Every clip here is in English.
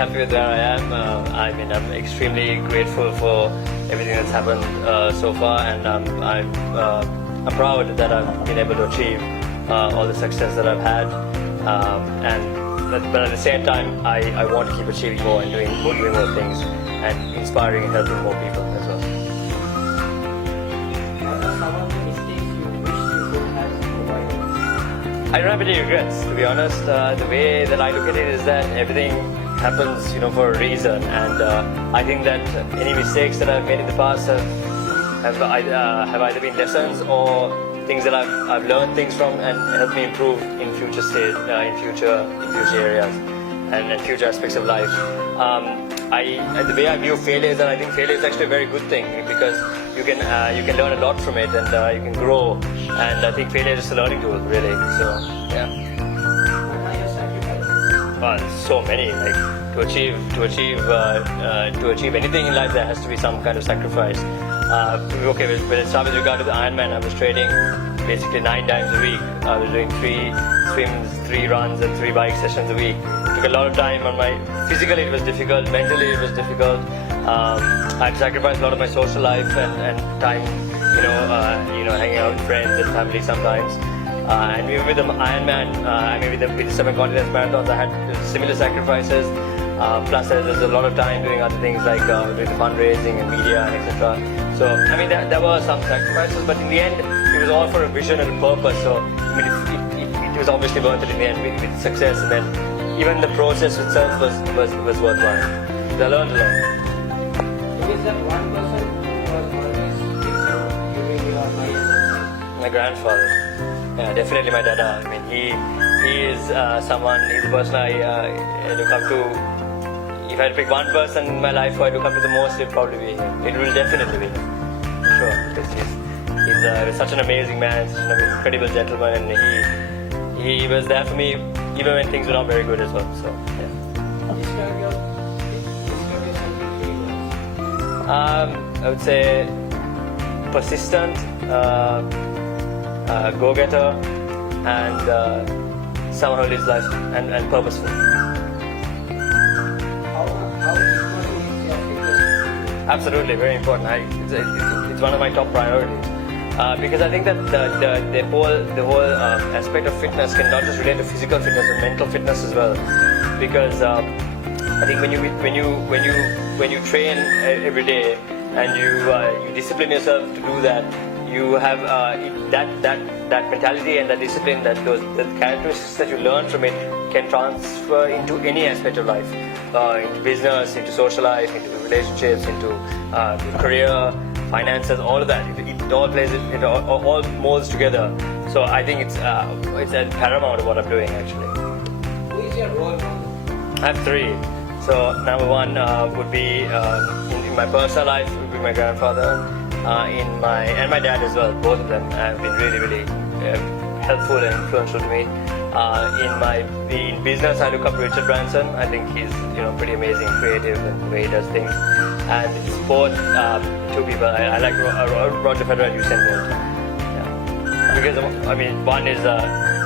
happy with where I am. I mean, I'm extremely grateful for everything that's happened so far, and I'm proud that I've been able to achieve all the success that I've had. But at the same time, I want to keep achieving more and doing more things and inspiring and helping more people as well. Some of the mistakes you wish you could have avoided? I don't have any regrets, to be honest. The way that I look at it is that everything happens, for a reason, and I think that any mistakes that I've made in the past have either been lessons or things that I've learned things from and helped me improve in future future areas and future aspects of life. The way I view failure is that I think failure is actually a very good thing because you can learn a lot from it and you can grow, and I think failure is just a learning tool, really. So yeah. What are your sacrifices? Well, so many. Like to achieve anything in life, there has to be some kind of sacrifice. Okay, when it started with regard to the Ironman, I was training basically 9 times a week. I was doing 3 swims, 3 runs, and 3 bike sessions a week. It took a lot of time on physically it was difficult, mentally it was difficult. I've sacrificed a lot of my social life and time, hanging out with friends and family sometimes. And even with the Ironman, with the 7 continents marathons, I had similar sacrifices. Plus, there's a lot of time doing other things like doing the fundraising and media and etc. So, there were some sacrifices, but in the end, it was all for a vision and a purpose. So, it was obviously worth it in the end with success, and then even the process itself was worthwhile. I learned a lot. Who is that one person who was always giving you advice? My grandfather. Yeah, definitely my dada. He is someone. He's the person I look up to. If I had to pick one person in my life who I look up to the most, it would probably be him. It will definitely be him, for sure. Because he's such an amazing man, such an incredible gentleman, and he was there for me even when things were not very good as well. So yeah. Describe yourself in 3 words. I would say persistent, go-getter, and someone who lives life and purposeful. How important is your fitness? Absolutely, very important. It's one of my top priorities because I think that the whole aspect of fitness can not just relate to physical fitness but mental fitness as well. Because I think when you train every day and you discipline yourself to do that, you have that mentality and that discipline, the characteristics that you learn from it can transfer into any aspect of life, into business, into social life, into relationships, into career, finances, all of that. It all plays, it all molds together. So I think it's paramount of what I'm doing actually. Who is your role model? I have 3. So number 1 would be in my personal life would be my grandfather, and my dad as well. Both of them have been really helpful and influential to me. In business, I look up to Richard Branson. I think he's pretty amazing, creative in the way he does things. And in sport, 2 people. I like Roger Federer and Usain Bolt. Yeah. Because one is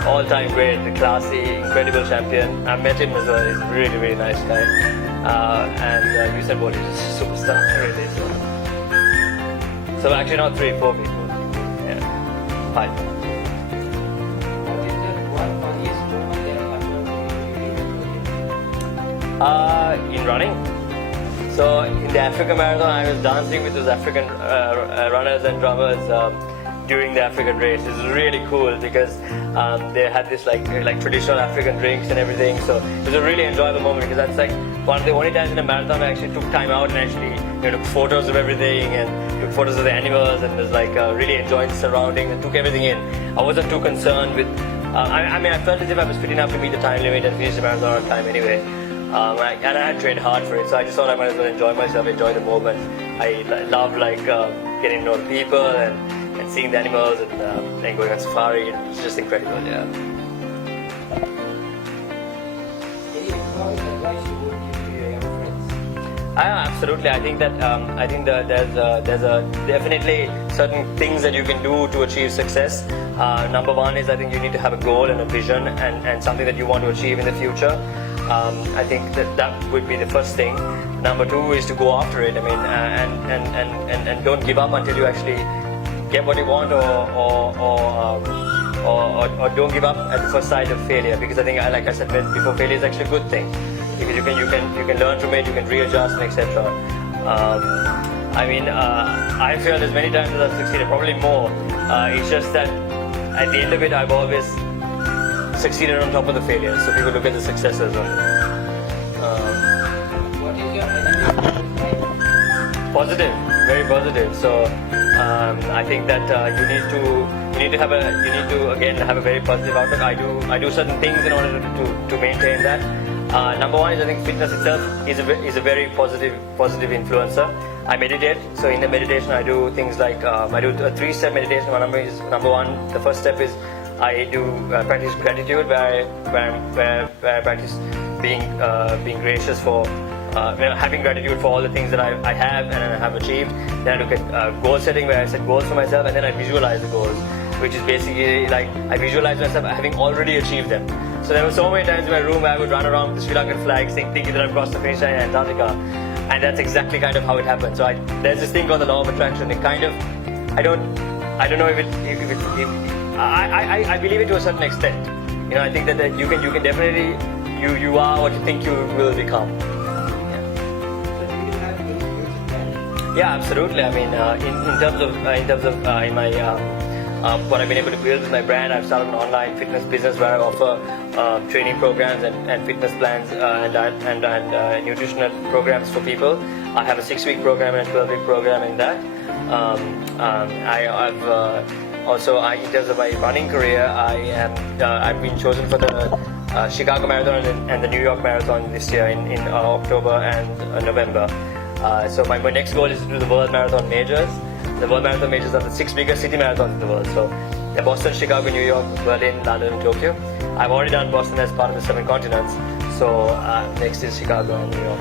all-time great, classy, incredible champion. I've met him as well. He's a really nice guy. And Usain Bolt is just a superstar, really. So actually not 3, 4 people. Yeah, 5. What is that one funniest moment that happened to you? In running. So in the Africa Marathon, I was dancing with those African runners and drummers during the African race. It was really cool because they had this like traditional African drinks and everything. So it was a really enjoyable moment because that's like one of the only times in a marathon I actually took time out and actually took photos of everything and took photos of the animals and was really enjoying the surroundings and took everything in. I wasn't too concerned with. I felt as if I was fit enough to meet the time limit and finish the marathon on time anyway. And I had trained hard for it, so I just thought I might as well enjoy myself, enjoy the moment. I love getting to know the people and seeing the animals and going on safari. It's just incredible, yeah. Any economic advice you would give to your young friends? Absolutely. I think that there's definitely certain things that you can do to achieve success. Number 1 is I think you need to have a goal and a vision and something that you want to achieve in the future. I think that would be the first thing. Number two is to go after it. I mean, and don't give up until you actually get what you want, or don't give up at the first sight of failure. Because I think, like I said before, failure is actually a good thing, because you can learn from it, you can readjust, and etc. I mean, I feel as many times as I've succeeded, probably more. It's just that at the end of it, I've always succeeded on top of the failures. So people look at the successes only. What is your education like? Positive, very positive. So I think that you need to again have a very positive outlook. I do certain things in order to maintain that. Number one is, I think fitness itself is a very positive influencer. I meditate, so in the meditation I do things like I do a 3-step meditation. Number one, the first step is I do practice gratitude, where I practice being gracious for having gratitude for all the things that I have and I have achieved. Then I look at goal setting, where I set goals for myself, and then I visualize the goals, which is basically like I visualize myself having already achieved them. So there were so many times in my room where I would run around with the Sri Lankan flag, thinking that I've crossed the finish line in Antarctica, and that's exactly kind of how it happened. So there's this thing called the law of attraction. It kind of, I don't know if I believe it to a certain extent. You know, I think that you can definitely, you are what you think you will become. So do you have any future plans? Yeah, absolutely. I mean, in terms of in my what I've been able to build with my brand, I've started an online fitness business where I offer training programs and fitness plans and nutritional programs for people. I have a 6-week program and a 12-week program in that. Also, in terms of my running career, I've been chosen for the Chicago Marathon and the New York Marathon this year in October and November. So my next goal is to do the World Marathon Majors. The World Marathon Majors are the 6 biggest city marathons in the world. So they're Boston, Chicago, New York, Berlin, London, and Tokyo. I've already done Boston as part of the 7 continents. So next is Chicago and New York.